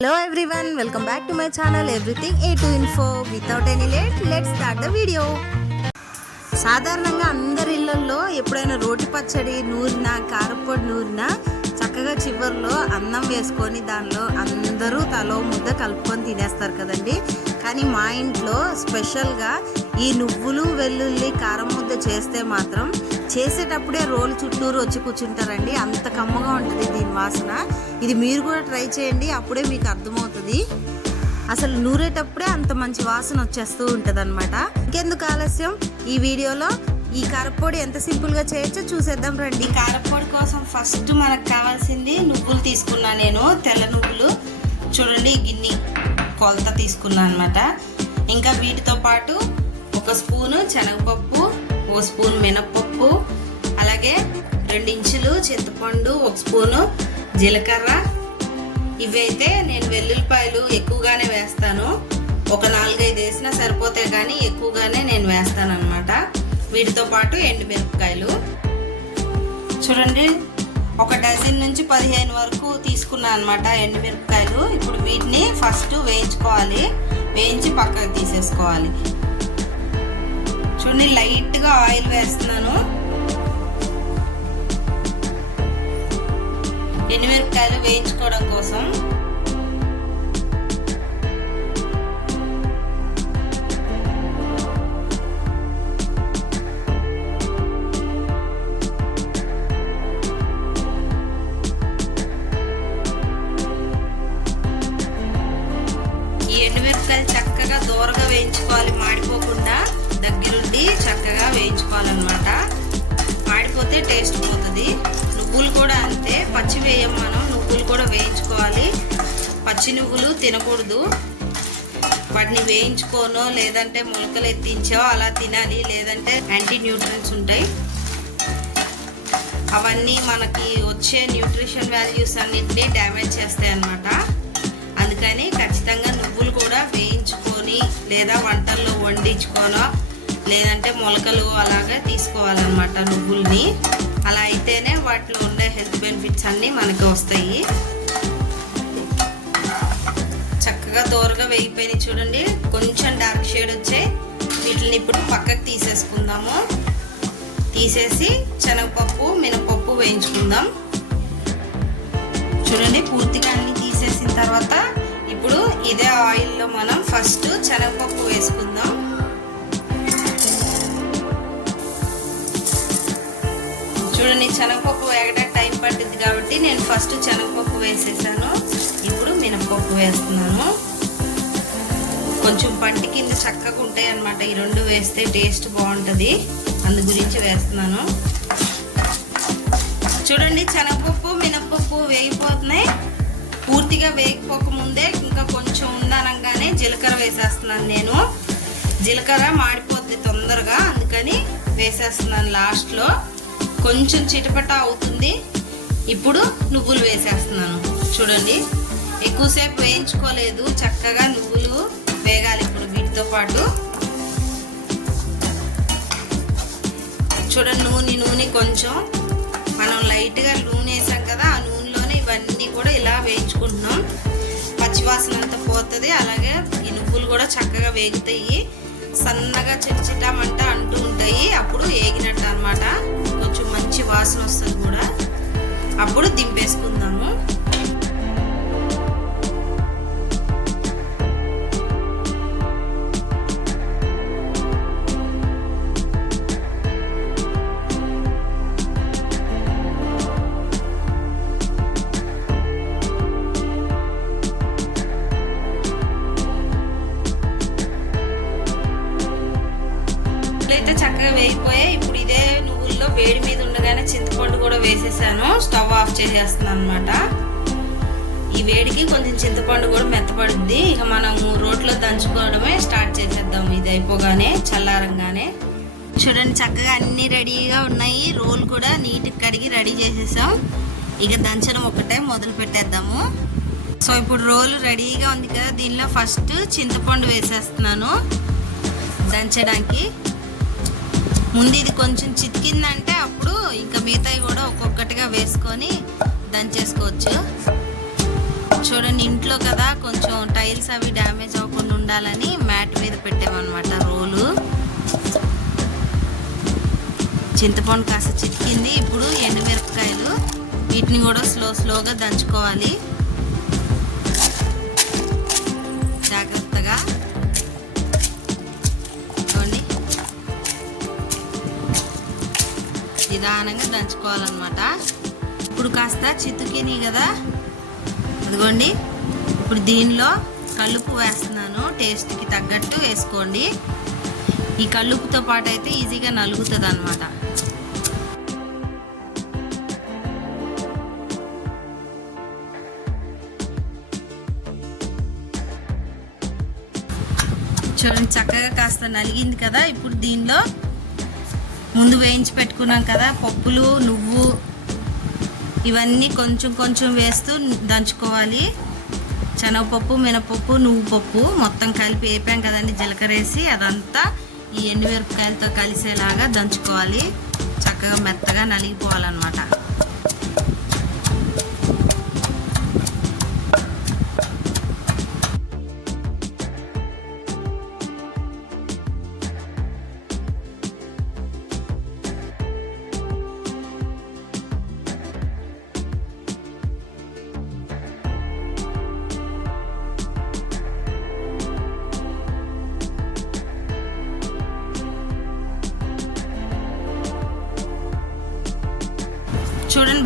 Hello everyone welcome back to my channel everything A to info without any late let start the video సాధారణంగా అందరి ఇళ్ళల్లో ఎప్పుడైనా రోటి పచ్చడి నూరిన కారపొడి నూరిన చక్కగా చివర్లో అన్నం వేసుకొని దానిలో అందరూ తలో ముద్ద కలుపుకొని తినేస్తారు కదండి. కానీ మా ఇంట్లో స్పెషల్గా ఈ నువ్వులు వెల్లుల్లి కారం ముద్ద చేస్తే మాత్రం చేసేటప్పుడే రోలు చుట్టూరు వచ్చి కూర్చుంటారండి. అంత కమ్మగా ఉంటుంది దీని వాసన. ఇది మీరు కూడా ట్రై చేయండి అప్పుడే మీకు అర్థమవుతుంది. అసలు నూరేటప్పుడే అంత మంచి వాసన వచ్చేస్తూ ఉంటుంది అనమాట ఇంకెందుకు ఆలస్యం? ఈ వీడియోలో ఈ కారపొడి ఎంత సింపుల్గా చేయొచ్చో చూసేద్దాం రండి. ఈ కారపొడి కోసం ఫస్ట్ మనకు కావాల్సింది నువ్వులు తీసుకున్నా నేను తెల్ల నువ్వులు. చూడండి గిన్ని గిన్నె కొలత తీసుకున్నా అనమాట ఇంకా వీటితో పాటు ఒక స్పూను శనగపప్పు ఒక స్పూన్ మినప్పప్పు అలాగే రెండు ఇంచులు చింతపండు ఒక స్పూను జీలకర్ర. ఇవైతే నేను వెల్లుల్లిపాయలు ఎక్కువగానే వేస్తాను. ఒక నాలుగైదు వేసినా సరిపోతే కానీ ఎక్కువగానే నేను వేస్తాను అనమాట వీటితో పాటు ఎండుమిరపకాయలు. చూడండి ఒక డజన్ నుంచి పదిహేను వరకు తీసుకున్నాను అనమాట ఎండుమిరపకాయలు. ఇప్పుడు వీటిని ఫస్ట్ వేయించుకోవాలి. వేయించి పక్కకు తీసేసుకోవాలి. చూడండి లైట్గా ఆయిల్ వేస్తున్నాను. ఎండుమిరపకాయలు వేయించుకోవడం కోసం. ఎండుమిరపకాయలు చక్కగా దూరగా వేయించుకోవాలి మాడిపోకుండా. చక్కగా వేయించుకోవాలన్నమాట. మాడిపోతే టేస్ట్ పోతుంది. నువ్వులు కూడా అంతే. పచ్చి వేయం మనం. నువ్వులు కూడా వేయించుకోవాలి. పచ్చి నువ్వులు తినకూడదు. వాటిని వేయించుకోనో లేదంటే మొలకలు ఎత్తించో అలా తినాలి. లేదంటే యాంటీ న్యూట్రియన్స్ ఉంటాయి. అవన్నీ మనకి వచ్చే న్యూట్రిషన్ వాల్యూస్ అన్నింటినీ డ్యామేజ్ చేస్తాయి అన్నమాట. అందుకని ఖచ్చితంగా నువ్వులు కూడా వేయించుకొని లేదా వంటల్లో వండించుకోనో లేదంటే మొలకలు అలాగే తీసుకోవాలన్నమాట నువ్వుల్ని. అలా అయితేనే వాటిలో ఉండే హెల్త్ బెనిఫిట్స్ అన్నీ మనకి వస్తాయి. చక్కగా దూరగా వేగిపోయినాయి చూడండి. కొంచెం డార్క్ షేడ్ వచ్చాయి వీటిని ఇప్పుడు పక్కకు తీసేసుకుందాము. తీసేసి శనగపప్పు మినపప్పు వేయించుకుందాం. చూడండి పూర్తిగా అన్ని తీసేసిన తర్వాత ఇప్పుడు ఇదే ఆయిల్లో మనం ఫస్ట్ శనగపప్పు వేసుకుందాం. చూడండి శనగపప్పు వేగడానికి టైం పడుతుంది కాబట్టి నేను ఫస్ట్ శనగపప్పు వేసేసాను. ఇప్పుడు మినపప్పు వేస్తున్నాను. కొంచెం పంటి కింద చక్కగా ఉంటాయి ఈ రెండు వేస్తే టేస్ట్ బాగుంటుంది. అందు గురించి వేస్తున్నాను. చూడండి శనగపప్పు మినపప్పు వేగిపోతున్నాయి. పూర్తిగా వేగిపోక ముందే ఇంకా కొంచెం ఉందనగానే జీలకర్ర వేసేస్తున్నాను నేను. జీలకర్ర మాడిపోద్ది తొందరగా అందుకని వేసేస్తున్నాను లాస్ట్లో కొంచెం చిటపట అవుతుంది. ఇప్పుడు నువ్వులు వేసేస్తున్నాను. చూడండి. ఎక్కువసేపు వేయించుకోలేదు. చక్కగా నువ్వులు వేగాలి ఇప్పుడు వీటితో పాటు. చూడండి నూనె నూనె కొంచెం. మనం లైట్గా నూనె వేసాం కదా ఆ నూనెలోనే ఇవన్నీ కూడా ఇలా వేయించుకుంటున్నాం. పచ్చివాసన అంతా పోతుంది. అలాగే ఈ నువ్వులు కూడా చక్కగా వేగుతాయి. సన్నగా చిటచిటామంట అంటూ ఉంటాయి. అప్పుడు వేగినట్టు అనమాట మంచి వాసన వస్తుంది కూడా. అప్పుడు దింపేసుకుందాము. వేసేసాను స్టవ్ ఆఫ్ చేసేస్తున్నాను అనమాట ఈ వేడికి కొంచెం చింతపండు కూడా మెత్తపడుద్ది. ఇక మనం రోట్లో దంచుకోవడమే స్టార్ట్ చేసేద్దాం. ఇది అయిపోగానే చల్లారంగానే. చూడండి చక్కగా అన్ని రెడీగా ఉన్నాయి. రోల్ కూడా నీట్గా కడిగి రెడీ చేసేసాం. ఇక దంచడం ఒకటే మొదలు పెట్టేద్దాము. సో ఇప్పుడు రోల్ రెడీగా ఉంది కదా. దీనిలో ఫస్ట్ చింతపండు వేసేస్తున్నాను దంచడానికి. ముందు ఇది కొంచెం చితికిందంటే ఇంకా మిగతాయి కూడా ఒక్కొక్కటిగా వేసుకొని దంచేసుకోవచ్చు చూడండి ఇంట్లో కదా కొంచెం టైల్స్ అవి డ్యామేజ్ అవ్వకుండా ఉండాలని మ్యాట్ మీద పెట్టామన్నమాట రోలు. చింతపండు కాస్త చితికింది ఇప్పుడు ఎండుమిరపకాయలు వీటిని కూడా స్లో స్లోగా దంచుకోవాలి. నిదానంగా దంచుకోవాలన్నమాట. ఇప్పుడు కాస్త చితుకిని కదా? అదిగోండి. ఇప్పుడు దీనిలో కలుపు వేస్తున్నాను. టేస్ట్కి తగ్గట్టు వేసుకోండి. ఈ కలుపుతో పాటు అయితే ఈజీగా నలుగుతుంది అనమాట చూడండి చక్కగా కాస్త నలిగింది కదా? ఇప్పుడు దీనిలో ముందు వేయించి పెట్టుకున్నాం కదా పప్పులు నువ్వు ఇవన్నీ కొంచెం కొంచెం వేస్తూ దంచుకోవాలి. శనగపప్పు మినపప్పు నువ్వు పప్పు మొత్తం కలిపి వేపాం కదండి జీలకర్ర వేసి అదంతా ఈ ఎండుమిరపకాయలతో కలిసేలాగా దంచుకోవాలి. చక్కగా మెత్తగా నలిగిపోవాలన్నమాట.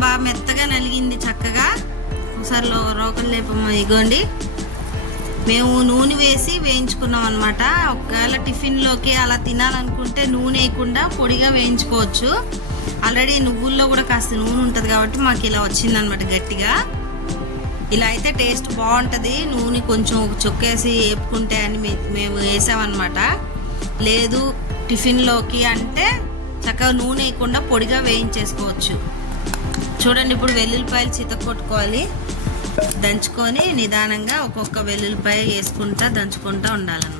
బాగా మెత్తగా నలిగింది చక్కగా. ఒకసారి రోకలు లేపమ్మ ఇగోండి. మేము నూనె వేసి వేయించుకున్నాం అనమాట ఒకవేళ టిఫిన్లోకి అలా తినాలనుకుంటే నూనె వేయకుండా పొడిగా వేయించుకోవచ్చు. ఆల్రెడీ నువ్వుల్లో కూడా కాస్త నూనె ఉంటుంది కాబట్టి మాకు ఇలా వచ్చిందనమాట గట్టిగా. ఇలా అయితే టేస్ట్ బాగుంటుంది. నూనె కొంచెం చొక్కేసి వేపుకుంటే అని మేము వేసామన్నమాట లేదు టిఫిన్లోకి అంటే చక్కగా నూనె వేయకుండా పొడిగా వేయించేసుకోవచ్చు. చూడండి ఇప్పుడు వెల్లుల్లిపాయలు చిత కొట్టుకోవాలి. దంచుకొని నిదానంగా ఒక్కొక్క వెల్లుల్లిపాయ వేసుకుంటా దంచుకుంటా ఉండాలన్నమాట.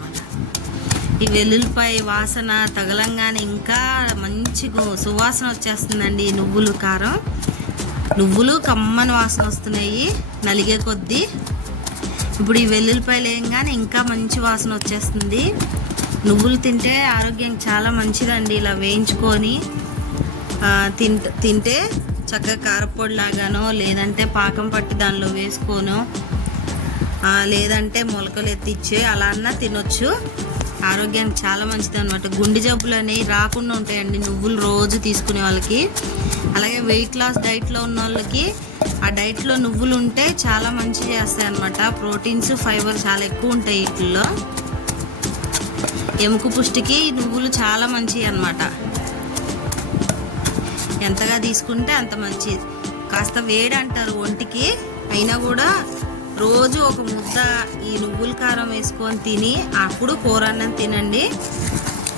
ఈ వెల్లుల్లిపాయ వాసన తగలంగానే ఇంకా మంచి సువాసన వచ్చేస్తుందండి నువ్వులు కారం. నువ్వులు కమ్మని వాసన వస్తున్నాయి నలిగే కొద్దీ. ఇప్పుడు ఈ వెల్లుల్లిపాయలు వేయంగానే ఇంకా మంచి వాసన వచ్చేస్తుంది. నువ్వులు తింటే ఆరోగ్యం చాలా మంచిదండి ఇలా వేయించుకొని తింట తింటే చక్కగా కారపొడి లాగానో లేదంటే పాకం పట్టి దానిలో వేసుకోను లేదంటే మొలకలు ఎత్తిచ్చి అలా అన్నా తినొచ్చు. ఆరోగ్యానికి చాలా మంచిది అనమాట గుండె జబ్బులు అనేవి రాకుండా ఉంటాయండి నువ్వులు రోజు తీసుకునే వాళ్ళకి. అలాగే వెయిట్ లాస్ డైట్లో ఉన్న వాళ్ళకి ఆ డైట్లో నువ్వులు ఉంటే చాలా మంచి చేస్తాయి అనమాట ప్రోటీన్స్ ఫైబర్ చాలా ఎక్కువ ఉంటాయి వీటిల్లో. ఎముక పుష్టికి నువ్వులు చాలా మంచివి అన్నమాట. ఎంతగా తీసుకుంటే అంత మంచిది. కాస్త వేడి అంటారు ఒంటికి. అయినా కూడా రోజు ఒక ముద్ద ఈ నువ్వుల కారం వేసుకొని తిని అప్పుడు కూర అన్నం తినండి.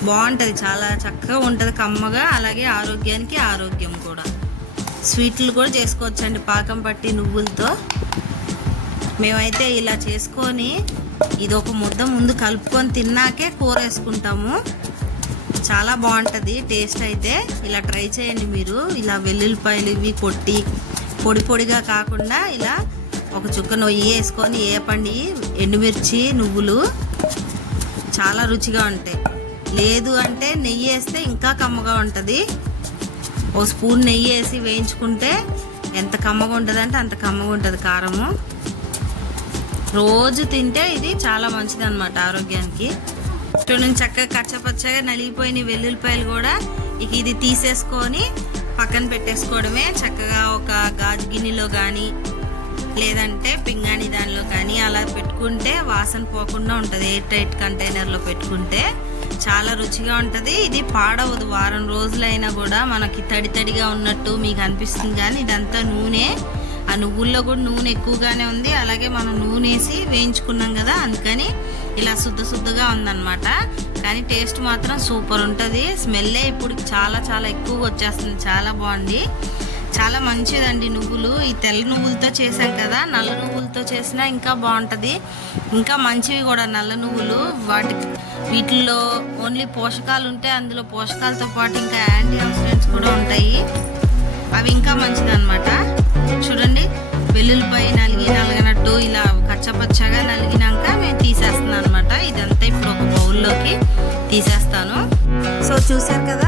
బాగుంటుంది చాలా చక్కగా ఉంటుంది కమ్మగా అలాగే ఆరోగ్యానికి ఆరోగ్యం కూడా. స్వీట్లు కూడా చేసుకోవచ్చండి పాకం పట్టి నువ్వులతో. మేమైతే ఇలా చేసుకొని ఇది ఒక ముద్ద ముందు కలుపుకొని తిన్నాకే కూర వేసుకుంటాము. చాలా బాగుంటుంది టేస్ట్ అయితే. ఇలా ట్రై చేయండి మీరు. ఇలా వెల్లుల్లిపాయలు ఇవి కొట్టి పొడి పొడిగా కాకుండా ఇలా ఒక చుక్క నొయ్యి వేసుకొని వేపండి ఎండుమిర్చి నువ్వులు చాలా రుచిగా ఉంటాయి. లేదు అంటే నెయ్యి వేస్తే ఇంకా కమ్మగా ఉంటుంది. ఓ స్పూన్ నెయ్యి వేసి వేయించుకుంటే ఎంత కమ్మగా ఉంటుంది అంటే అంత కమ్మగా ఉంటుంది కారము. రోజు తింటే ఇది చాలా మంచిది అనమాట ఆరోగ్యానికి. చూడండి చక్కగా కచ్చపచ్చగా నలిగిపోయిన వెల్లుల్లిపాయలు కూడా ఇక ఇది తీసేసుకొని పక్కన పెట్టేసుకోవడమే. చక్కగా ఒక గాజు గిన్నెలో కానీ లేదంటే పింగాణి దానిలో కానీ అలా పెట్టుకుంటే వాసన పోకుండా ఉంటుంది. ఎయిర్ టైట్ కంటైనర్లో పెట్టుకుంటే చాలా రుచిగా ఉంటుంది. ఇది పాడవదు. వారం రోజులైనా కూడా మనకి తడి తడిగా ఉన్నట్టు మీకు అనిపిస్తుంది కానీ ఇదంతా నూనె ఆ నువ్వుల్లో కూడా నూనె ఎక్కువగానే ఉంది. అలాగే మనం నూనె వేసి వేయించుకున్నాం కదా అందుకని ఇలా శుద్ధ శుద్ధగా ఉందన్నమాట. కానీ టేస్ట్ మాత్రం సూపర్ ఉంటుంది. స్మెల్లే ఇప్పుడు చాలా చాలా ఎక్కువగా వచ్చేస్తుంది. చాలా బాగుంది. చాలా మంచిదండి నువ్వులు. ఈ తెల్ల నువ్వులతో చేసాం కదా నల్ల నువ్వులతో చేసినా ఇంకా బాగుంటుంది. ఇంకా మంచివి కూడా నల్ల నువ్వులు. వాటి వీటిల్లో ఓన్లీ పోషకాలు ఉంటే అందులో పోషకాలతో పాటు ఇంకా యాంటీ ఆక్సిడెంట్స్ కూడా ఉంటాయి. అవి ఇంకా మంచిదన్నమాట. వెల్లుల్లిపాయ నలిగి నలగనట్టు ఇలా కచ్చపచ్చగా నలిగినాక మేము తీసేస్తున్నాను అనమాట ఇదంతా ఇప్పుడు ఒక బౌల్లోకి తీసేస్తాను. సో చూసారు కదా